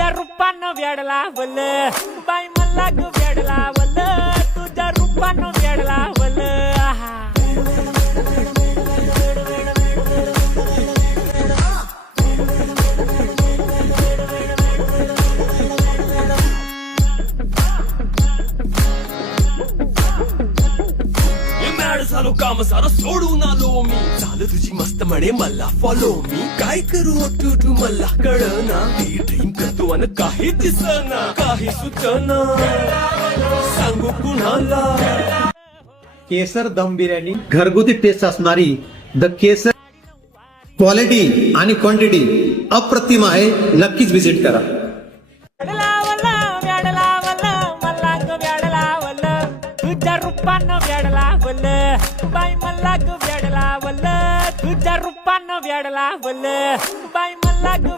तुझ्या रूपानं वेडला वल बाई मला ग वेडला वल तुझ्या रूपानं वेडला वल आहा झालो काम सारं सोडून आलो मी झालं तुझी मस्त म्हणे मला फॉलो मी काय करू तू मला कळना ती ड्रीम करतो आणि काही दिसना काही सुचना सांगू कुणाला केसर दम बिर्याणी घरगुती टेस्ट असणारी द केसर क्वालिटी आणि क्वांटिटी अप्रतिम आहे. नक्कीच व्हिजिट करा. तुझ्या रूपानं वेडला वल बाई मला ग वेडला वल तुझ्या रूपानं वेडला वल बाई मला ग